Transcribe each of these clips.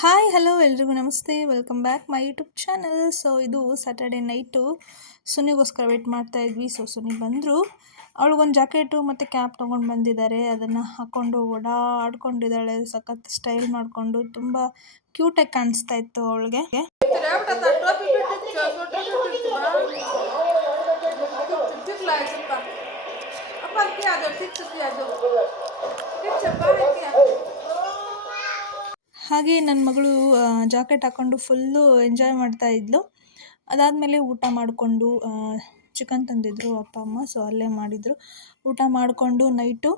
Hi hello ಎಲ್ರಿಗೂ ನಮಸ್ತೆ. Welcome back my YouTube channel so ಇದು ಸ್ಯಾಟರ್ಡೆ ನೈಟು ಸುನಿಗೋಸ್ಕರ ವೇಟ್ ಮಾಡ್ತಾ ಇದ್ವಿ. ಸೊ ಸುನಿ ಬಂದರು. ಅವಳಿಗೊಂದು ಜಾಕೆಟು ಮತ್ತು ಕ್ಯಾಪ್ ತೊಗೊಂಡು ಬಂದಿದ್ದಾರೆ. ಅದನ್ನು ಹಾಕ್ಕೊಂಡು ಓಡಾಡ್ಕೊಂಡಿದ್ದಾಳೆ. ಸಖತ್ ಸ್ಟೈಲ್ ಮಾಡಿಕೊಂಡು ತುಂಬ ಕ್ಯೂಟಾಗಿ ಕಾಣಿಸ್ತಾ ಇತ್ತು ಅವಳಿಗೆ. ಹಾಗೆ ನನ್ನ ಮಗಳು ಜಾಕೆಟ್ ಹಾಕ್ಕೊಂಡು ಫುಲ್ಲು ಎಂಜಾಯ್ ಮಾಡ್ತಾ ಇದ್ಲು. ಅದಾದಮೇಲೆ ಊಟ ಮಾಡಿಕೊಂಡು ಚಿಕನ್ ತಂದಿದ್ದರು ಅಪ್ಪ, ಅಮ್ಮ ಸೊ ಅಲ್ಲೇ ಮಾಡಿದರು. ಊಟ ಮಾಡಿಕೊಂಡು ನೈಟು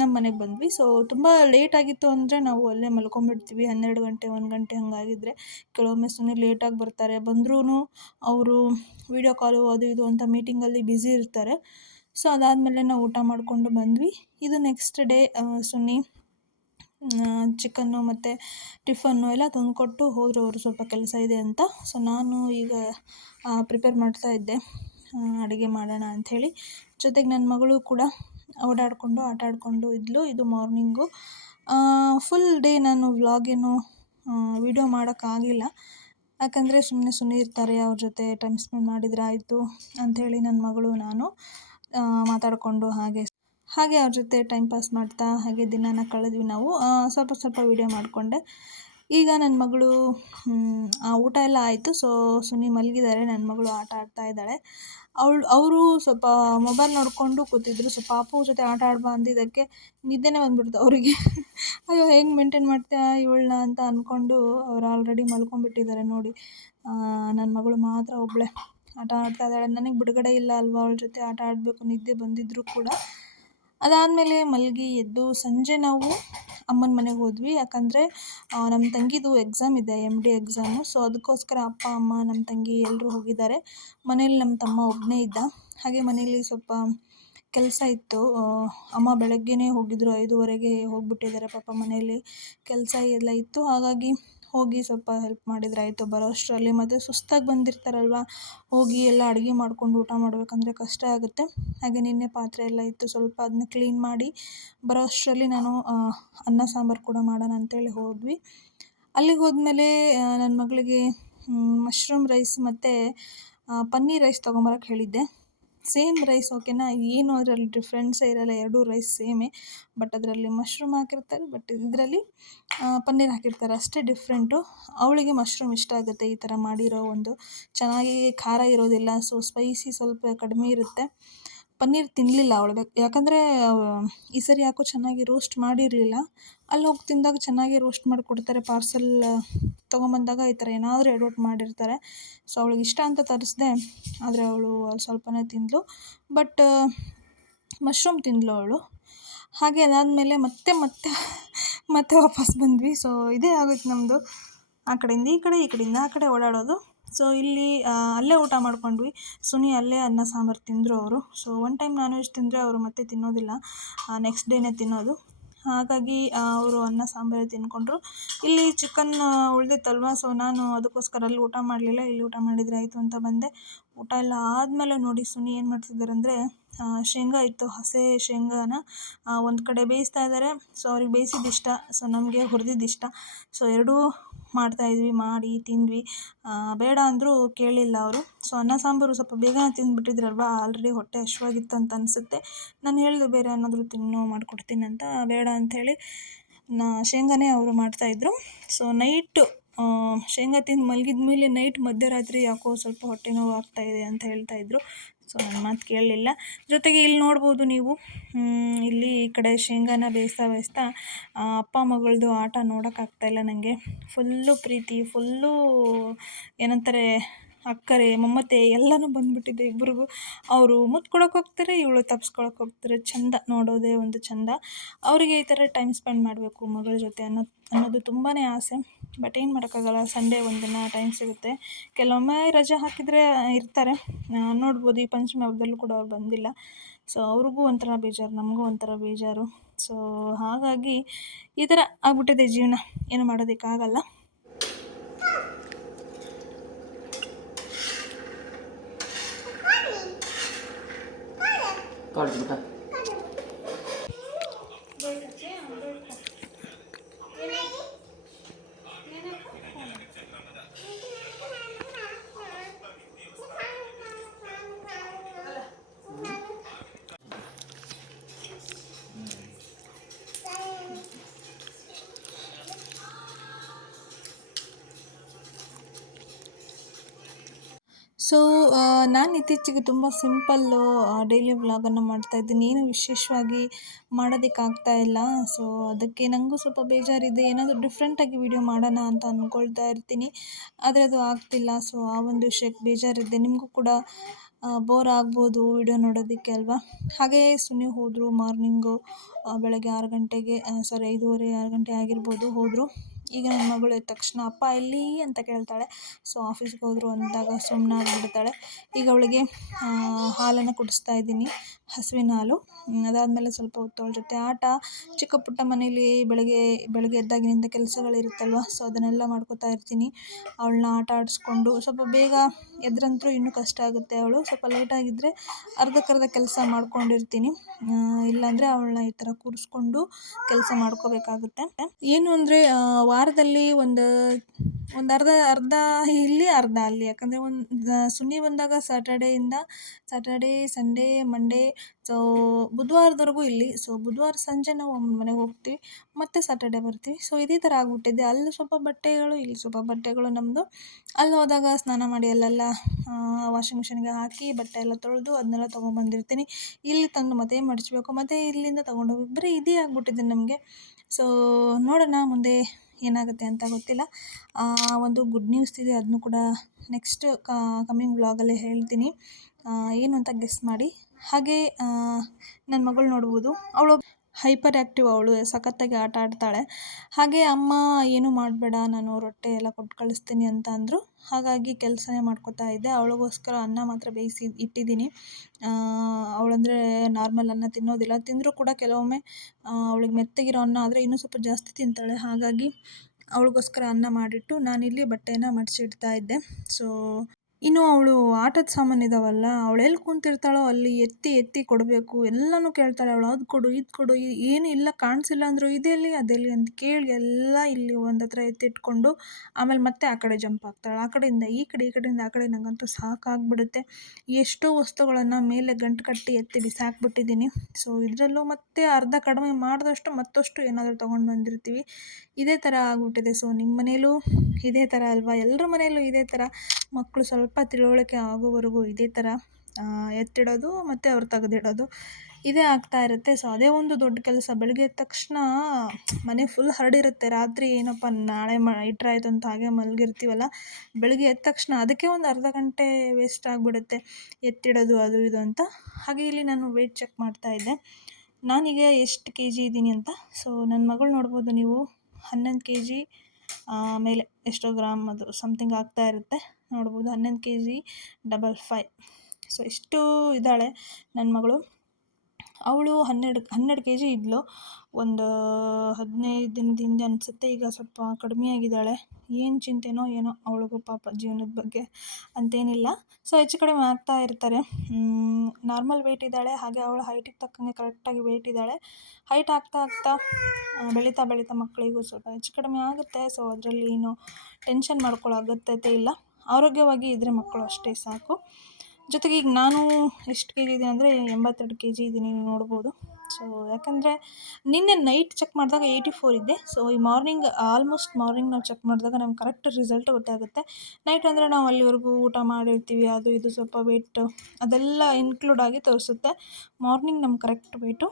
ನಮ್ಮ ಮನೆಗೆ ಬಂದ್ವಿ. ಸೊ ತುಂಬ ಲೇಟ್ ಆಗಿತ್ತು ಅಂದರೆ ನಾವು ಅಲ್ಲೇ ಮಲ್ಕೊಂಬಿಡ್ತೀವಿ ಹನ್ನೆರಡು ಗಂಟೆ, ಒಂದು ಗಂಟೆ ಹಾಗಾಗಿದ್ರೆ. ಕೆಲವೊಮ್ಮೆ ಸುಮ್ಮನೆ ಲೇಟಾಗಿ ಬರ್ತಾರೆ. ಬಂದ್ರೂ ಅವರು ವೀಡಿಯೋ ಕಾಲು ಅದು ಇದು ಅಂತ ಮೀಟಿಂಗಲ್ಲಿ ಬ್ಯುಸಿ ಇರ್ತಾರೆ. ಸೊ ಅದಾದಮೇಲೆ ನಾವು ಊಟ ಮಾಡಿಕೊಂಡು ಬಂದ್ವಿ. ಇದು ನೆಕ್ಸ್ಟ್ ಡೇ ಸುನಿ ಚಿಕನ್ನು ಮತ್ತು ಟಿಫನ್ನು ಎಲ್ಲ ತಂದುಕೊಟ್ಟು ಹೋದರು ಅವರು ಸ್ವಲ್ಪ ಕೆಲಸ ಇದೆ ಅಂತ. ಸೊ ನಾನು ಈಗ ಪ್ರಿಪೇರ್ ಮಾಡ್ತಾ ಇದ್ದೆ. ಅಡುಗೆ ಮಾಡೋಣ ಅಂಥೇಳಿ. ಜೊತೆಗೆ ನನ್ನ ಮಗಳು ಕೂಡ ಓಡಾಡಿಕೊಂಡು, ಆಟ ಆಡಿಕೊಂಡು ಇದ್ಲು. ಇದು ಮಾರ್ನಿಂಗು ಫುಲ್ ಡೇ ನಾನು ವ್ಲಾಗೇನು ವಿಡಿಯೋ ಮಾಡೋಕ್ಕಾಗಿಲ್ಲ ಯಾಕಂದರೆ ಸುಮ್ಮನೆ ಸುಮ್ಮನೆ ಇರ್ತಾರೆ, ಅವ್ರ ಜೊತೆ ಟೈಮ್ ಸ್ಪೆಂಡ್ ಮಾಡಿದರೆ ಆಯಿತು ಅಂಥೇಳಿ ನನ್ನ ಮಗಳು, ನಾನು ಮಾತಾಡಿಕೊಂಡು ಹಾಗೆ ಹಾಗೆ ಅವ್ರ ಜೊತೆ ಟೈಮ್ ಪಾಸ್ ಮಾಡ್ತಾ, ಹಾಗೆ ದಿನಾನ ಕಳೆದ್ವಿ ನಾವು. ಸ್ವಲ್ಪ ಸ್ವಲ್ಪ ವೀಡಿಯೋ ಮಾಡಿಕೊಂಡೆ. ಈಗ ನನ್ನ ಮಗಳು ಆ ಊಟ ಎಲ್ಲ ಆಯಿತು. ಸೊ ಸುನಿ ಮಲಗಿದ್ದಾರೆ ನನ್ನ ಮಗಳು ಆಟ ಆಡ್ತಾ ಇದ್ದಾಳೆ. ಅವಳು, ಅವರು ಸ್ವಲ್ಪ ಮೊಬೈಲ್ ನೋಡಿಕೊಂಡು ಕೂತಿದ್ರು. ಸೊ ಪಾಪು ಜೊತೆ ಆಟ ಆಡ್ಬಾ ಅಂದಿದ್ದಕ್ಕೆ ನಿದ್ದೆನೇ ಬಂದ್ಬಿಡ್ತು ಅವರಿಗೆ. ಅಯ್ಯೋ, ಹೆಂಗೆ ಮೇಂಟೈನ್ ಮಾಡ್ತೀಯಾ ಇವಳನ್ನ ಅಂತ ಅಂದ್ಕೊಂಡು ಅವ್ರು ಆಲ್ರೆಡಿ ಮಲ್ಕೊಂಡ್ಬಿಟ್ಟಿದ್ದಾರೆ ನೋಡಿ. ನನ್ನ ಮಗಳು ಮಾತ್ರ ಒಬ್ಬಳೆ ಆಟ ಆಡ್ತಾ ಇದ್ದಾಳೆ. ನನಗೆ ಬಿಡುಗಡೆ ಇಲ್ಲ ಅಲ್ವಾ? ಅವಳ ಜೊತೆ ಆಟ ಆಡಬೇಕು. ನಿದ್ದೆ ಬಂದಿದ್ದರೂ ಕೂಡ. ಅದಾದಮೇಲೆ ಮಲಗಿ ಎದ್ದು ಸಂಜೆ ನಾವು ಅಮ್ಮನ ಮನೆಗೆ ಹೋದ್ವಿ. ಯಾಕಂದರೆ ನಮ್ಮ ತಂಗಿದು ಎಕ್ಸಾಮ್ ಇದೆ ಎಂ ಡಿ ಎಕ್ಸಾಮು ಸೊ ಅದಕ್ಕೋಸ್ಕರ ಅಪ್ಪ, ಅಮ್ಮ ನಮ್ಮ ತಂಗಿ ಎಲ್ಲರೂ ಹೋಗಿದ್ದಾರೆ. ಮನೇಲಿ ನಮ್ಮ ತಮ್ಮ ಒಬ್ಬನೇ ಇದ್ದ. ಹಾಗೆ ಮನೇಲಿ ಸ್ವಲ್ಪ ಕೆಲಸ ಇತ್ತು. ಅಮ್ಮ ಬೆಳಗ್ಗೆನೇ ಹೋಗಿದ್ದರು ಐದುವರೆಗೆ ಹೋಗಿಬಿಟ್ಟಿದ್ದಾರೆ ಪಾಪ ಮನೆಯಲ್ಲಿ ಕೆಲಸ ಎಲ್ಲ ಇತ್ತು. ಹಾಗಾಗಿ ಹೋಗಿ ಸ್ವಲ್ಪ ಹೆಲ್ಪ್ ಮಾಡಿದ್ರೆ ಆಯಿತು, ಬರೋ ಅಷ್ಟರಲ್ಲಿ. ಮತ್ತು ಸುಸ್ತಾಗಿ ಬಂದಿರ್ತಾರಲ್ವ, ಹೋಗಿ ಎಲ್ಲ ಅಡುಗೆ ಮಾಡ್ಕೊಂಡು ಊಟ ಮಾಡಬೇಕಂದ್ರೆ ಕಷ್ಟ ಆಗುತ್ತೆ. ಹಾಗೆ ನಿನ್ನೆ ಪಾತ್ರೆ ಎಲ್ಲ ಇತ್ತು, ಸ್ವಲ್ಪ ಅದನ್ನ ಕ್ಲೀನ್ ಮಾಡಿ ಬರೋಷ್ಟರಲ್ಲಿ ನಾನು ಅನ್ನ ಸಾಂಬಾರು ಕೂಡ ಮಾಡೋಣ ಅಂತೇಳಿ ಹೋದ್ವಿ. ಅಲ್ಲಿಗೆ ಹೋದ್ಮೇಲೆ ನನ್ನ ಮಗಳಿಗೆ ಮಶ್ರೂಮ್ ರೈಸ್ ಮತ್ತು ಪನ್ನೀರ್ ರೈಸ್ ತೊಗೊಂಬರಕ್ಕೆ ಹೇಳಿದ್ದೆ. ಸೇಮ್ ರೈಸ್ ಓಕೆನಾ ಏನು ಅದರಲ್ಲಿ ಡಿಫ್ರೆನ್ಸೇ ಇರೋಲ್ಲ, ಎರಡೂ ರೈಸ್ ಸೇಮೇ. ಬಟ್ ಅದರಲ್ಲಿ ಮಶ್ರೂಮ್ ಹಾಕಿರ್ತಾರೆ ಬಟ್ ಇದರಲ್ಲಿ ಪನ್ನೀರ್ ಹಾಕಿರ್ತಾರೆ. ಅಷ್ಟೇ ಡಿಫ್ರೆಂಟು ಅವಳಿಗೆ ಮಶ್ರೂಮ್ ಇಷ್ಟ ಆಗುತ್ತೆ ಈ ಥರ ಮಾಡಿರೋ ಒಂದು. ಚೆನ್ನಾಗಿ ಖಾರ ಇರೋದಿಲ್ಲ ಸೊ ಸ್ಪೈಸಿ ಸ್ವಲ್ಪ ಕಡಿಮೆ ಇರುತ್ತೆ. ಪನ್ನೀರ್ ತಿನ್ನಲಿಲ್ಲ ಅವಳು. ಯಾಕಂದರೆ ಈ ಸರಿ ಯಾಕೋ ಚೆನ್ನಾಗಿ ರೋಸ್ಟ್ ಮಾಡಿರಲಿಲ್ಲ. ಅಲ್ಲಿ ಹೋಗಿ ತಿಂದಾಗ ಚೆನ್ನಾಗಿ ರೋಸ್ಟ್ ಮಾಡಿಕೊಡ್ತಾರೆ ಪಾರ್ಸೆಲ್ ತೊಗೊಂಬಂದಾಗ ಈ ಥರ ಏನಾದರೂ ಎಡವಟ್ ಮಾಡಿರ್ತಾರೆ. ಸೊ ಅವಳಿಗೆ ಇಷ್ಟ ಅಂತ ತರಿಸ್ದೆ. ಆದರೆ ಅವಳು ಅಲ್ಲಿ ಸ್ವಲ್ಪನೇ ತಿಂದಳು ಬಟ್ ಮಶ್ರೂಮ್ ತಿಂದಳು ಅವಳು. ಹಾಗೆ ಅದಾದಮೇಲೆ ಮತ್ತೆ ಮತ್ತೆ ಮತ್ತೆ ವಾಪಸ್ ಬಂದ್ವಿ. ಸೊ ಇದೇ ಆಗೋಯ್ತು ನಮ್ಮದು ಆ ಕಡೆಯಿಂದ ಈ ಕಡೆ, ಈ ಕಡೆಯಿಂದ ಆ ಕಡೆ ಓಡಾಡೋದು. ಸೊ ಇಲ್ಲಿ ಅಲ್ಲೇ ಊಟ ಮಾಡ್ಕೊಂಡ್ವಿ. ಸುನಿ ಅಲ್ಲೇ ಅನ್ನ, ಸಾಂಬಾರು ತಿಂದರು ಅವರು. So one time non veg ತಿಂದರೆ ಅವರು ಮತ್ತೆ ತಿನ್ನೋದಿಲ್ಲ. ನೆಕ್ಸ್ಟ್ ಡೇನೇ ತಿನ್ನೋದು. ಹಾಗಾಗಿ ಅವರು ಅನ್ನ, ಸಾಂಬಾರೇ ತಿಂದ್ಕೊಂಡ್ರು ಇಲ್ಲಿ ಚಿಕನ್ ಉಳಿದಿತ್ತಲ್ವ? ಸೊ ನಾನು ಅದಕ್ಕೋಸ್ಕರ ಅಲ್ಲಿ ಊಟ ಮಾಡಲಿಲ್ಲ. ಇಲ್ಲಿ ಊಟ ಮಾಡಿದರೆ ಆಯಿತು ಅಂತ ಬಂದೆ. ಊಟ ಎಲ್ಲ ಆದಮೇಲೆ ನೋಡಿ ಸುನಿ ಏನು ಮಾಡ್ತಿದ್ದಾರೆ ಅಂದರೆ ಶೇಂಗಾ ಇತ್ತು, ಹಸೆ ಶೇಂಗಾನ ಒಂದು ಕಡೆ ಬೇಯಿಸ್ತಾ ಇದ್ದಾರೆ ಸೊ ಅವ್ರಿಗೆ ಬೇಯಿಸಿದ್ದು ಇಷ್ಟ. ಸೊ ನಮಗೆ ಹುರಿದಿದ್ದು ಇಷ್ಟ. ಸೊ ಎರಡೂ ಮಾಡ್ತಾಯಿದ್ವಿ ಮಾಡಿ, ತಿಂದ್ವಿ. ಬೇಡ ಅಂದರೂ ಕೇಳಿಲ್ಲ ಅವರು. ಸೊ ಅನ್ನ, ಸಾಂಬಾರು ಸ್ವಲ್ಪ ಬೇಗ ತಿಂದುಬಿಟ್ಟಿದ್ರಲ್ವ? ಆಲ್ರೆಡಿ ಹೊಟ್ಟೆ ಹಶ್ವಾಗಿತ್ತು ಅಂತ ಅನಿಸುತ್ತೆ. ನಾನು ಹೇಳಿದೆ ಬೇರೆ ಏನಾದರೂ ತಿನ್ನೋ ಮಾಡಿಕೊಡ್ತೀನಿ ಅಂತ. ಬೇಡ ಅಂಥೇಳಿ ನಾ ಶೇಂಗಾನೇ ಅವರು ಮಾಡ್ತಾಯಿದ್ರು ಸೊ ನೈಟು ಶೇಂಗಾ ತಿಂದು ಮಲಗಿದ ಮೇಲೆ ನೈಟ್ ಮಧ್ಯರಾತ್ರಿ ಯಾಕೋ ಸ್ವಲ್ಪ ಹೊಟ್ಟೆ ನೋವು ಆಗ್ತಾಯಿದೆ ಅಂತ ಹೇಳ್ತಾಯಿದ್ರು ಸೊ ನನ್ನ ಮಾತು ಕೇಳಲಿಲ್ಲ. ಜೊತೆಗೆ ಇಲ್ಲಿ ನೋಡ್ಬೋದು ನೀವು. ಇಲ್ಲಿ ಈ ಕಡೆ ಶೇಂಗಾನ ಬೇಯಿಸ್ತಾ ಬೇಯಿಸ್ತಾ ಅಪ್ಪ ಮಗಳದು ಆಟ ನೋಡೋಕ್ಕಾಗ್ತಾಯಿಲ್ಲ ನನಗೆ ಫುಲ್ಲು ಪ್ರೀತಿ ಫುಲ್ಲು ಏನಂತಾರೆ, ಅಕ್ಕರೆ, ಮಮ್ಮತೆ ಎಲ್ಲನೂ ಬಂದುಬಿಟ್ಟಿದೆ ಇಬ್ರಿಗೂ. ಅವರು ಮುತ್ಕೊಳಕ್ಕೆ ಹೋಗ್ತಾರೆ, ಇವಳು ತಪ್ಸ್ಕೊಳಕ್ಕೆ ಹೋಗ್ತಾರೆ. ಚಂದ ನೋಡೋದೇ ಒಂದು ಚಂದ. ಅವರಿಗೆ ಈ ಥರ ಟೈಮ್ ಸ್ಪೆಂಡ್ ಮಾಡಬೇಕು ಮಗಳ ಜೊತೆ ಅನ್ನೋ, ಅನ್ನೋದು ತುಂಬಾ ಆಸೆ. ಬಟ್ ಏನು ಮಾಡೋಕ್ಕಾಗಲ್ಲ ಸಂಡೇ ಒಂದಿನ ಟೈಮ್ ಸಿಗುತ್ತೆ. ಕೆಲವೊಮ್ಮೆ ರಜೆ ಹಾಕಿದರೆ ಇರ್ತಾರೆ. ನೋಡ್ಬೋದು, ಈ ಪಂಚಮಿ ಹಬ್ಬದಲ್ಲೂ ಕೂಡ ಅವ್ರು ಬಂದಿಲ್ಲ. ಸೊ ಅವ್ರಿಗೂ ಒಂಥರ ಬೇಜಾರು, ನಮಗೂ ಒಂಥರ ಬೇಜಾರು. ಸೊ ಹಾಗಾಗಿ ಈ ಥರ ಆಗ್ಬಿಟ್ಟಿದೆ ಜೀವನ. ಏನು ಮಾಡೋದಕ್ಕಾಗಲ್ಲ ಸೊ ನಾನು ಇತ್ತೀಚೆಗೆ ತುಂಬ ಸಿಂಪಲ್ಲು ಡೈಲಿ ವ್ಲಾಗನ್ನು ಮಾಡ್ತಾಯಿದ್ದೀನಿ ಏನು ವಿಶೇಷವಾಗಿ ಮಾಡೋದಕ್ಕಾಗ್ತಾ ಇಲ್ಲ. ಸೊ ಅದಕ್ಕೆ ನನಗೂ ಸ್ವಲ್ಪ ಬೇಜಾರಿದೆ. ಏನಾದರೂ ಡಿಫ್ರೆಂಟಾಗಿ ವೀಡಿಯೋ ಮಾಡೋಣ ಅಂತ ಅಂದ್ಕೊಳ್ತಾ ಇರ್ತೀನಿ. ಆದರೆ ಅದು ಆಗ್ತಿಲ್ಲ. ಸೊ ಆ ಒಂದು ವಿಷಯಕ್ಕೆ ಬೇಜಾರಿದೆ. ನಿಮಗೂ ಕೂಡ ಬೋರ್ ಆಗ್ಬೋದು ವೀಡಿಯೋ ನೋಡೋದಕ್ಕೆ ಅಲ್ವಾ? ಹಾಗೇ ಸುನಿ ಹೋದರು ಮಾರ್ನಿಂಗು ಬೆಳಗ್ಗೆ ಆರು ಗಂಟೆಗೆ ಸಾರಿ ಐದೂವರೆ, ಆರು ಗಂಟೆ ಆಗಿರ್ಬೋದು ಹೋದರು. ಈಗ ನನ್ನ ಮಗಳು ಎದ್ದ ತಕ್ಷಣ, ಅಪ್ಪ, ಎಲ್ಲಿ? ಅಂತ ಕೇಳ್ತಾಳೆ. ಸೊ, ಆಫೀಸ್ಗೆ ಹೋದರು ಅಂದಾಗ ಸುಮ್ಮನೆ ಆಗಿಬಿಡ್ತಾಳೆ. ಈಗ ಅವಳಿಗೆ ಹಾಲನ್ನು ಕುಡಿಸ್ತಾ ಇದ್ದೀನಿ, ಹಸುವಿನ ಹಾಲು. ಅದಾದಮೇಲೆ ಸ್ವಲ್ಪ ಹೊತ್ತು ಅವಳ ಜೊತೆ ಆಟ. ಚಿಕ್ಕ ಪುಟ್ಟ ಮನೇಲಿ ಬೆಳಗ್ಗೆ ಬೆಳಗ್ಗೆ ಎದ್ದಾಗಿನಿಂದ ಕೆಲಸಗಳಿರುತ್ತಲ್ವ, ಸೊ ಅದನ್ನೆಲ್ಲ ಮಾಡ್ಕೋತಾ ಇರ್ತೀನಿ. ಅವಳನ್ನ ಆಟ ಆಡಿಸ್ಕೊಂಡು ಸ್ವಲ್ಪ ಬೇಗ ಎದ್ರಂತರೂ ಇನ್ನೂ ಕಷ್ಟ ಆಗುತ್ತೆ ಅವಳು. ಸ್ವಲ್ಪ ಲೇಟಾಗಿದ್ದರೆ ಅರ್ಧಕ್ಕರ್ಧ ಕೆಲಸ ಮಾಡ್ಕೊಂಡಿರ್ತೀನಿ. ಇಲ್ಲಾಂದರೆ ಅವಳನ್ನ ಈ ಥರ ಕೂರಿಸ್ಕೊಂಡು ಕೆಲಸ ಮಾಡ್ಕೋಬೇಕಾಗುತ್ತೆ. ಏನು ಅಂದರೆ ವಾರದಲ್ಲಿ ಒಂದು ಒಂದು ಅರ್ಧ ಅರ್ಧ ಇಲ್ಲಿ, ಅರ್ಧ ಅಲ್ಲಿ. ಯಾಕಂದರೆ ಒಂದು ಸುನ್ನಿ ಬಂದಾಗ ಸ್ಯಾಟರ್ಡೇಯಿಂದ ಸ್ಯಾಟರ್ಡೇ ಸಂಡೇ ಮಂಡೇ ಸೊ ಬುಧವಾರದವರೆಗೂ ಇಲ್ಲಿ. ಸೊ ಬುಧವಾರ ಸಂಜೆ ನಾವು ಅಮ್ಮನ ಮನೆಗೆ ಹೋಗ್ತೀವಿ. ಮತ್ತು ಸ್ಯಾಟರ್ಡೇ ಬರ್ತೀವಿ. ಸೊ ಇದೇ ಥರ ಆಗಿಬಿಟ್ಟಿದೆ. ಅಲ್ಲಿ ಸ್ವಲ್ಪ ಬಟ್ಟೆಗಳು, ಇಲ್ಲಿ ಸ್ವಲ್ಪ ಬಟ್ಟೆಗಳು ನಮ್ಮದು ಅಲ್ಲಿ ಹೋದಾಗ ಸ್ನಾನ ಮಾಡಿ ಅಲ್ಲೆಲ್ಲ ವಾಷಿಂಗ್ ಮಿಷಿನ್ಗೆ ಹಾಕಿ ಬಟ್ಟೆ ಎಲ್ಲ ತೊಳೆದು ಅದನ್ನೆಲ್ಲ ತೊಗೊಂಬಂದಿರ್ತೀನಿ. ಇಲ್ಲಿ ತಂದು ಮತ್ತೆ ಮಡಚಬೇಕು ಮತ್ತು ಇಲ್ಲಿಂದ ತೊಗೊಂಡೋಗಿ ಬರೀ ಇದೇ ಆಗಿಬಿಟ್ಟಿದೆ ನಮಗೆ. ಸೊ ನೋಡೋಣ ಮುಂದೆ ಏನಾಗುತ್ತೆ ಅಂತ ಗೊತ್ತಿಲ್ಲ. ಒಂದು ಗುಡ್ ನ್ಯೂಸ್ ಇದೆ ಅದನ್ನು ಕೂಡ ನೆಕ್ಸ್ಟ್ ಕಮ್ಮಿಂಗ್ ವ್ಲಾಗಲ್ಲಿ ಹೇಳ್ತೀನಿ. ಏನು ಅಂತ ಗೆಸ್ ಮಾಡಿ. ಹಾಗೇ ನನ್ನ ಮಗಳು ನೋಡ್ಬೋದು. ಅವಳು ಹೈಪರ್ ಆ್ಯಕ್ಟಿವ್ ಅವಳು, ಸಖತ್ತಾಗಿ ಆಟ ಆಡ್ತಾಳೆ. ಹಾಗೆ ಅಮ್ಮ, ಏನು ಮಾಡಬೇಡ, ನಾನು ರೊಟ್ಟೆ ಎಲ್ಲ ಕೊಟ್ಟು ಕಳಿಸ್ತೀನಿ ಅಂತ ಅಂದರು. ಹಾಗಾಗಿ ಕೆಲಸನೇ ಮಾಡ್ಕೋತಾ ಇದ್ದೆ. ಅವಳಿಗೋಸ್ಕರ ಅನ್ನ ಮಾತ್ರ ಬೇಯಿಸಿ ಇಟ್ಟಿದ್ದೀನಿ. ಅವಳಂದರೆ ನಾರ್ಮಲ್ ಅನ್ನ ತಿನ್ನೋದಿಲ್ಲ. ತಿಂದರೂ ಕೂಡ ಕೆಲವೊಮ್ಮೆ ಅವಳಿಗೆ ಮೆತ್ತಗಿರೋ ಅನ್ನ ಆದರೆ ಇನ್ನೂ ಸ್ವಲ್ಪ ಜಾಸ್ತಿ ತಿಂತಾಳೆ. ಹಾಗಾಗಿ ಅವಳಿಗೋಸ್ಕರ ಅನ್ನ ಮಾಡಿಟ್ಟು ನಾನಿಲ್ಲಿ ಬಟ್ಟೆಯನ್ನು ಮಡಚಿಡ್ತಾ ಇದ್ದೆ. ಸೊ ಇನ್ನು ಅವಳು ಆಟದ ಸಾಮಾನು ಇದಾವಲ್ಲ, ಅವಳು ಎಲ್ಲಿ ಕುಂತಿರ್ತಾಳೋ ಅಲ್ಲಿ ಎತ್ತಿ ಎತ್ತಿ ಕೊಡಬೇಕು. ಎಲ್ಲನೂ ಕೇಳ್ತಾಳೆ, ಅವಳು ಅದು ಕೊಡು, ಇದು ಕೊಡು ಏನು ಇಲ್ಲ, ಕಾಣಿಸಿಲ್ಲ ಅಂದರೂ ಇದೆಲ್ಲಿ ಅದೆಲ್ಲಿ ಅಂತ ಕೇಳಿ ಎಲ್ಲ ಇಲ್ಲಿ ಒಂದು ಹತ್ರ ಎತ್ತಿಟ್ಕೊಂಡು ಆಮೇಲೆ ಮತ್ತೆ ಆ ಕಡೆ ಜಂಪ್ ಆಗ್ತಾಳೆ ಆ ಕಡೆಯಿಂದ ಈ ಕಡೆ, ಈ ಕಡೆಯಿಂದ ಆ ಕಡೆ ನನಗಂತೂ ಸಾಕಾಗ್ಬಿಡುತ್ತೆ. ಎಷ್ಟೋ ವಸ್ತುಗಳನ್ನು ಮೇಲೆ ಗಂಟು ಕಟ್ಟಿ ಎತ್ತಿ ಬಿಸಾಕ್ಬಿಟ್ಟಿದ್ದೀನಿ. ಸೊ ಇದರಲ್ಲೂ ಮತ್ತೆ ಅರ್ಧ ಕಡಿಮೆ ಮಾಡಿದಷ್ಟು ಮತ್ತಷ್ಟು ಏನಾದರೂ ತೊಗೊಂಡು ಬಂದಿರ್ತೀವಿ. ಇದೇ ಥರ ಆಗ್ಬಿಟ್ಟಿದೆ. ಸೊ ನಿಮ್ಮ ಮನೇಲೂ ಇದೇ ಥರ ಅಲ್ವಾ? ಎಲ್ಲರ ಮನೆಯಲ್ಲೂ ಇದೇ ಥರ ಮಕ್ಕಳು ಸ್ವಲ್ಪ ತಿಳುವಳಿಕೆ ಆಗೋವರೆಗೂ ಇದೇ ಥರ ಎತ್ತಿಡೋದು ಮತ್ತು ಅವ್ರು ತೆಗೆದಿಡೋದು ಇದೇ ಆಗ್ತಾ ಇರುತ್ತೆ. ಸೊ ಅದೇ ಒಂದು ದೊಡ್ಡ ಕೆಲಸ. ಬೆಳಗ್ಗೆ ತಕ್ಷಣ ಮನೆ ಫುಲ್ ಹರಡಿರುತ್ತೆ. ರಾತ್ರಿ ಏನಪ್ಪ ನಾಳೆ ಮ, ಇಟ್ರಾಯ್ತು ಅಂತ ಹಾಗೆ ಮಲಗಿರ್ತೀವಲ್ಲ, ಬೆಳಗ್ಗೆ ಎದ್ದ ತಕ್ಷಣ ಅದಕ್ಕೆ ಒಂದು ಅರ್ಧ ಗಂಟೆ ವೇಸ್ಟ್ ಆಗಿಬಿಡುತ್ತೆ. ಎತ್ತಿಡೋದು, ಅದು ಇದು ಅಂತ. ಹಾಗೆ ಇಲ್ಲಿ ನಾನು ವೆಯ್ಟ್ ಚೆಕ್ ಮಾಡ್ತಾ ಇದ್ದೆ. ನಾನೀಗ ಎಷ್ಟು ಕೆ ಜಿ ಇದ್ದೀನಿ ಅಂತ. ಸೊ ನನ್ನ ಮಗಳು ನೋಡ್ಬೋದು ನೀವು ಹನ್ನೊಂದು ಕೆ ಜಿ ಮೇಲೆ ಎಷ್ಟೋ ಗ್ರಾಮ್ ಅದು ಸಮಥಿಂಗ್ ಆಗ್ತಾ ಇರುತ್ತೆ. ನೋಡ್ಬೋದು, ಹನ್ನೊಂದು K G double five so, ಇಷ್ಟು ಇದ್ದಾಳೆ ನನ್ನ ಮಗಳು. ಅವಳು ಹನ್ನೆರಡು ಹನ್ನೆರಡು ಕೆ ಜಿ ಇದ್ಲು. ಒಂದು ಹದಿನೈದು ದಿನದ ಹಿಂದೆ ಅನಿಸುತ್ತೆ, ಈಗ ಸ್ವಲ್ಪ ಕಡಿಮೆ ಆಗಿದ್ದಾಳೆ. ಏನು ಚಿಂತೆನೋ ಏನೋ ಅವಳಿಗೂ ಪಾಪ ಜೀವನದ ಬಗ್ಗೆ ಅಂತೇನಿಲ್ಲ. ಸೊ, ಹೆಚ್ಚು ಕಡಿಮೆ ಆಗ್ತಾ ಇರ್ತಾರೆ. ನಾರ್ಮಲ್ ವೆಯ್ಟ್ ಇದ್ದಾಳೆ, ಹಾಗೆ ಅವಳು ಹೈಟಿಗೆ ತಕ್ಕಂಗೆ ಕರೆಕ್ಟಾಗಿ ವೆಯ್ಟ್ ಇದ್ದಾಳೆ. ಹೈಟ್ ಆಗ್ತಾ ಆಗ್ತಾ ಬೆಳೀತಾ ಬೆಳೀತಾ ಮಕ್ಕಳಿಗೂ ಸ್ವಲ್ಪ ಹೆಚ್ಚು ಕಡಿಮೆ ಆಗುತ್ತೆ. ಸೊ ಅದರಲ್ಲಿ ಏನು ಟೆನ್ಷನ್ ಮಾಡ್ಕೊಳ್ಳೋ ಅಗತ್ಯತೆ ಇಲ್ಲ. ಆರೋಗ್ಯವಾಗಿ ಇದ್ದರೆ ಮಕ್ಕಳು ಅಷ್ಟೇ ಸಾಕು. ಜೊತೆಗೆ ಈಗ ನಾನು ಎಷ್ಟು ಕೆ ಜಿ ಇದ್ದೀನಿ ಅಂದರೆ ಎಂಬತ್ತೆರಡು ಕೆ ಜಿ ಇದ್ದೀನಿ ನೀವು ನೋಡ್ಬೋದು. ಸೊ ಯಾಕಂದರೆ ನಿನ್ನೆ ನೈಟ್ ಚೆಕ್ ಮಾಡಿದಾಗ ಏಯ್ಟಿ ಫೋರ್ ಇದ್ದೆ. ಸೊ ಈ ಮಾರ್ನಿಂಗ್ ಆಲ್ಮೋಸ್ಟ್ ಮಾರ್ನಿಂಗ್ ನಾವು ಚೆಕ್ ಮಾಡಿದಾಗ ನಮ್ಗೆ ಕರೆಕ್ಟ್ ರಿಸಲ್ಟ್ ಗೊತ್ತಾಗುತ್ತೆ ನೈಟ್ ಅಂದರೆ ನಾವು ಅಲ್ಲಿವರೆಗೂ ಊಟ ಮಾಡಿರ್ತೀವಿ, ಅದು ಇದು ಸ್ವಲ್ಪ ವೆಯ್ಟ್ ಅದೆಲ್ಲ ಇನ್ಕ್ಲೂಡ್ ಆಗಿ ತೋರಿಸುತ್ತೆ. ಮಾರ್ನಿಂಗ್ ನಮ್ಗೆ ಕರೆಕ್ಟ್ ವೆಯ್ಟು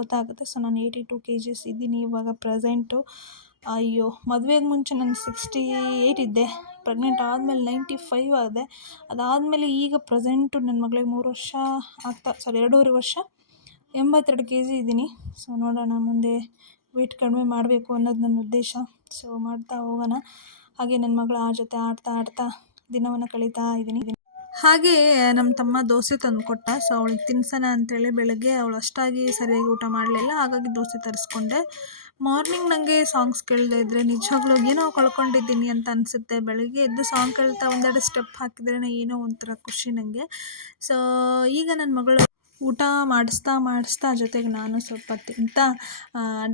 ಗೊತ್ತಾಗುತ್ತೆ. ಸೊ ನಾನು ಏಯ್ಟಿ ಟು ಕೆ ಜಿಸ್ ಇದ್ದೀನಿ ಇವಾಗ ಪ್ರೆಸೆಂಟು ಅಯ್ಯೋ ಮದುವೆಗೆ ಮುಂಚೆ ನಾನು ಸಿಕ್ಸ್ಟಿ ಏಯ್ಟ್ ಇದ್ದೆ. ಪ್ರೆಗ್ನೆಂಟ್ ಆದಮೇಲೆ ನೈಂಟಿ ಫೈವ್ ಆದೆ. ಅದಾದಮೇಲೆ ಈಗ ಪ್ರೆಸೆಂಟು ನನ್ನ ಮಗಳಿಗೆ ಮೂರು ವರ್ಷ ಆಗ್ತಾ ಸಾರಿ ಎರಡೂವರೆ ವರ್ಷ. ಎಂಬತ್ತೆರಡು ಕೆ ಜಿ ಇದ್ದೀನಿ. ಸೊ ನೋಡೋಣ ಮುಂದೆ ವೆಯ್ಟ್ ಕಡಿಮೆ ಮಾಡಬೇಕು ಅನ್ನೋದು ನನ್ನ ಉದ್ದೇಶ. ಸೊ ಮಾಡ್ತಾ ಹೋಗೋಣ. ಹಾಗೆ ನನ್ನ ಮಗಳು ಆ ಜೊತೆ ಆಡ್ತಾ ಆಡ್ತಾ ದಿನವನ್ನು ಕಳೀತಾ ಇದ್ದೀನಿ. ಹಾಗೆ ನಮ್ಮ ತಮ್ಮ ದೋಸೆ ತಂದು ಕೊಟ್ಟ. ಸೊ ಅವಳಿಗೆ ತಿನ್ಸೋಣ ಅಂತೇಳಿ ಬೆಳಗ್ಗೆ ಅವಳು ಅಷ್ಟಾಗಿ ಸರಿಯಾಗಿ ಊಟ ಮಾಡಲಿಲ್ಲ. ಹಾಗಾಗಿ ದೋಸೆ ತರಿಸ್ಕೊಂಡೆ. ಮಾರ್ನಿಂಗ್ ನನಗೆ ಸಾಂಗ್ಸ್ ಕೇಳದೇ ಇದ್ದರೆ ನಿಜವಾಗ್ಲೂ ಏನೋ ಕಳ್ಕೊಂಡಿದ್ದೀನಿ ಅಂತ ಅನಿಸುತ್ತೆ. ಬೆಳಗ್ಗೆ ಎದ್ದು ಸಾಂಗ್ ಕೇಳ್ತಾ ಒಂದೆರಡು ಸ್ಟೆಪ್ ಹಾಕಿದ್ರೆ ಏನೋ ಒಂಥರ ಖುಷಿ ನನಗೆ ಸೊ, ಈಗ ನನ್ನ ಮಗಳು ಊಟ ಮಾಡಿಸ್ತಾ ಮಾಡಿಸ್ತಾ ಜೊತೆಗೆ ನಾನು ಸ್ವಲ್ಪ ತಿಂತಾ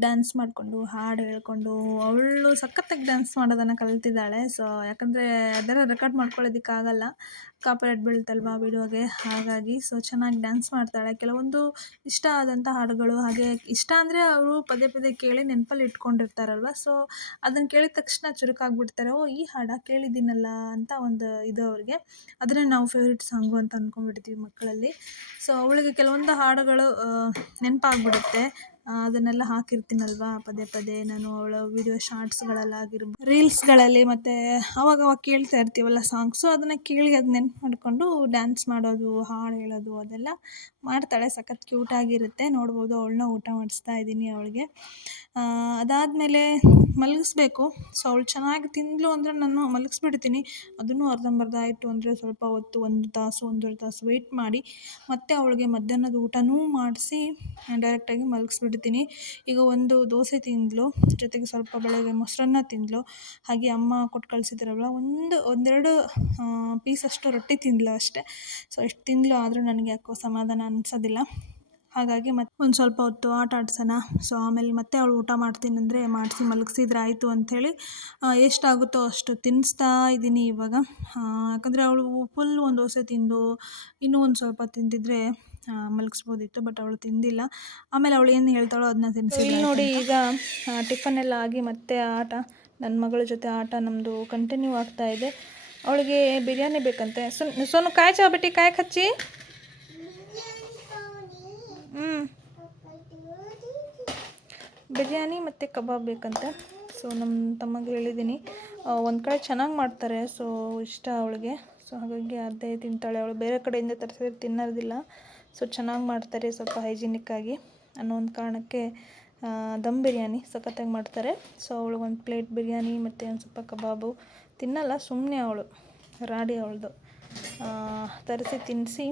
ಡ್ಯಾನ್ಸ್ ಮಾಡಿಕೊಂಡು, ಹಾಡು ಹೇಳ್ಕೊಂಡು, ಅವಳು ಸಖತ್ತಾಗಿ ಡ್ಯಾನ್ಸ್ ಮಾಡೋದನ್ನು ಕಲ್ತಿದ್ದಾಳೆ. ಸೊ, ಯಾಕಂದರೆ ಅದೆಲ್ಲ ರೆಕಾರ್ಡ್ ಮಾಡ್ಕೊಳ್ಳೋದಕ್ಕಾಗಲ್ಲ. ಕಾಪರೇಟ್ ಬೀಳ್ತಲ್ವಾ ವಿಡಿಯೋಗೆ ಹಾಗಾಗಿ ಸೊ ಚೆನ್ನಾಗಿ ಡ್ಯಾನ್ಸ್ ಮಾಡ್ತಾಳೆ. ಕೆಲವೊಂದು ಇಷ್ಟ ಆದಂಥ ಹಾಡುಗಳು, ಹಾಗೆ ಇಷ್ಟ ಅಂದರೆ ಅವರು ಪದೇ ಪದೇ ಕೇಳಿ ನೆನಪಲ್ಲಿ ಇಟ್ಕೊಂಡಿರ್ತಾರಲ್ವ? ಸೊ ಅದನ್ನು ಕೇಳಿದ ತಕ್ಷಣ ಚುರುಕಾಗ್ಬಿಡ್ತಾರೆ. ಓ, ಈ ಹಾಡಾ ಕೇಳಿದ್ದೀನಲ್ಲ ಅಂತ ಒಂದು ಇದು ಅವ್ರಿಗೆ. ಅದನ್ನೇ ನಾವು ಫೇವ್ರೇಟ್ ಸಾಂಗು ಅಂತ ಅಂದ್ಕೊಂಡ್ಬಿಡ್ತೀವಿ ಮಕ್ಕಳಲ್ಲಿ. ಸೊ ಅವಳಿಗೆ ಕೆಲವೊಂದು ಹಾಡುಗಳು ನೆನಪಾಗ್ಬಿಡುತ್ತೆ. ಅದನ್ನೆಲ್ಲ ಹಾಕಿರ್ತೀನಲ್ವಾ? ಪದೇ ಪದೇ ನಾನು ಅವಳ ವಿಡಿಯೋ ಶಾರ್ಟ್ಸ್ಗಳಲ್ಲಾಗಿರ್ಬೋದು ರೀಲ್ಸ್ಗಳಲ್ಲಿ ಮತ್ತು ಅವಾಗ ಅವಾಗ ಕೇಳ್ತಾ ಇರ್ತೀವಲ್ಲ ಸಾಂಗ್ಸು ಅದನ್ನು ಕೇಳಿ ಅದು ನೆನ್ಪು ಮಾಡಿಕೊಂಡು ಡ್ಯಾನ್ಸ್ ಮಾಡೋದು, ಹಾಡು ಹೇಳೋದು, ಅದೆಲ್ಲ ಮಾಡ್ತಾಳೆ. ಸಖತ್ ಕ್ಯೂಟಾಗಿರುತ್ತೆ ನೋಡ್ಬೋದು ಅವಳನ್ನ ಊಟ ಮಾಡಿಸ್ತಾ ಇದ್ದೀನಿ ಅವಳಿಗೆ. ಅದಾದಮೇಲೆ ಮಲಗಿಸ್ಬೇಕು. ಸೊ ಅವಳು ಚೆನ್ನಾಗಿ ತಿಂದಳು ಅಂದರೆ ನಾನು ಮಲಗಿಸ್ಬಿಡ್ತೀನಿ. ಅದನ್ನು ಅರ್ಧಂಬರ್ಧ ಆಯಿತು ಅಂದರೆ ಸ್ವಲ್ಪ ಹೊತ್ತು ಒಂದು ತಾಸು, ಒಂದೂವರೆ ತಾಸು ವೆಯ್ಟ್ ಮಾಡಿ ಮತ್ತೆ ಅವಳಿಗೆ ಮಧ್ಯಾಹ್ನದ ಊಟನೂ ಮಾಡಿಸಿ ಡೈರೆಕ್ಟಾಗಿ ಮಲಗಿಸ್ಬಿಡ್ತೀನಿ. ಈಗ ಒಂದು ದೋಸೆ ತಿಂದಳು ಜೊತೆಗೆ ಸ್ವಲ್ಪ ಬೆಳಗ್ಗೆ ಮೊಸರನ್ನ ತಿಂದಳು ಹಾಗೆ ಅಮ್ಮ ಕೊಟ್ಟು ಕಳಿಸಿದ್ರಲ್ಲ, ಒಂದು, ಒಂದೆರಡು ಪೀಸಷ್ಟು ರೊಟ್ಟಿ ತಿಂದಳು ಅಷ್ಟೇ. ಸೊ ಎಷ್ಟು ತಿಂದಳು ಆದರೂ ನನಗೆ ಯಾಕೋ ಸಮಾಧಾನ ಅನಿಸೋದಿಲ್ಲ. ಹಾಗಾಗಿ ಮತ್ತೆ ಒಂದು ಸ್ವಲ್ಪ ಹೊತ್ತು ಆಟ ಆಡ್ಸೋಣ. ಸೊ ಆಮೇಲೆ ಮತ್ತೆ ಅವಳು ಊಟ ಮಾಡ್ತೀನಿ ಅಂದರೆ ಮಾಡಿಸಿ ಮಲಗಿಸಿದ್ರೆ ಆಯಿತು ಅಂಥೇಳಿ ಎಷ್ಟಾಗುತ್ತೋ ಅಷ್ಟು ತಿನ್ನಿಸ್ತಾ ಇದ್ದೀನಿ ಇವಾಗ. ಯಾಕಂದರೆ ಅವಳು ಫುಲ್ ಒಂದು ದೋಸೆ ತಿಂದು, ಇನ್ನೂ ಒಂದು ಸ್ವಲ್ಪ ತಿಂದಿದ್ರೆ ಮಲಗಿಸ್ಬೋದಿತ್ತು ಬಟ್ ಅವಳು ತಿಂದಿಲ್ಲ. ಆಮೇಲೆ ಅವಳು ಏನು ಹೇಳ್ತಾಳೋ ಅದನ್ನ ತಿನ್ನಿಸಿ ಇಲ್ಲಿ ನೋಡಿ ಈಗ ಟಿಫನ್ ಎಲ್ಲ ಆಗಿ ಮತ್ತೆ ಆಟ ನನ್ನ ಮಗಳ ಜೊತೆ ಆಟ ನಮ್ಮದು ಕಂಟಿನ್ಯೂ ಆಗ್ತಾ ಇದೆ. ಅವಳಿಗೆ ಬಿರಿಯಾನಿ ಬೇಕಂತೆ. ಸುನ್ ಸೋನು ಕಾಯಿ ಚಾ ಬಿಟ್ಟು ಕಾಯಿ ಹಚ್ಚಿ ಹ್ಞೂ ಬಿರಿಯಾನಿ ಮತ್ತು ಕಬಾಬ್ ಬೇಕಂತೆ. ಸೊ ನಮ್ಮ ತಮ್ಮಗೆ ಹೇಳಿದ್ದೀನಿ ಒಂದು ಕಡೆ ಚೆನ್ನಾಗಿ ಮಾಡ್ತಾರೆ ಸೊ ಇಷ್ಟ ಅವಳಿಗೆ. ಸೊ ಹಾಗಾಗಿ ಅದೇ ತಿಂತಾಳೆ. ಅವಳು ಬೇರೆ ಕಡೆಯಿಂದ ತರಿಸಿದ್ರೆ ತಿನ್ನೋದಿಲ್ಲ. ಸೊ ಚೆನ್ನಾಗಿ ಮಾಡ್ತಾರೆ, ಸ್ವಲ್ಪ ಹೈಜಿನಿಕ್ಕಾಗಿ ಅನ್ನೋ ಒಂದು ಕಾರಣಕ್ಕೆ ದಮ್ ಬಿರಿಯಾನಿ ಸಖತ್ತಾಗಿ ಮಾಡ್ತಾರೆ. ಸೊ ಅವಳು ಒಂದು ಪ್ಲೇಟ್ ಬಿರಿಯಾನಿ ಮತ್ತು ಒಂದು ಸ್ವಲ್ಪ ಕಬಾಬು ತಿನ್ನಲ್ಲ ಸುಮ್ಮನೆ ಅವಳು, ರಾಡಿ ಅವಳದು. ತರಿಸಿ ತಿನ್ನಿಸಿ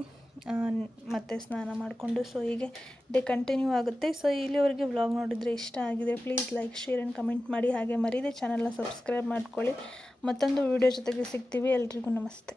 ಮತ್ತೆ ಸ್ನಾನ ಮಾಡಿಕೊಂಡು, ಸೊ ಹೀಗೆ ಡೇ ಕಂಟಿನ್ಯೂ ಆಗುತ್ತೆ. ಸೊ ಇಲ್ಲಿವರೆಗೆ ವ್ಲಾಗ್ ನೋಡಿದರೆ ಇಷ್ಟ ಆಗಿದೆ, please like, share and comment ಮಾಡಿ, ಹಾಗೆ ಮರೀದೆ ಚಾನಲ್ನ ಸಬ್ಸ್ಕ್ರೈಬ್ ಮಾಡ್ಕೊಳ್ಳಿ. ಮತ್ತೊಂದು ವೀಡಿಯೋ ಜೊತೆಗೆ ಸಿಗ್ತೀವಿ, ಎಲ್ರಿಗೂ ನಮಸ್ತೆ.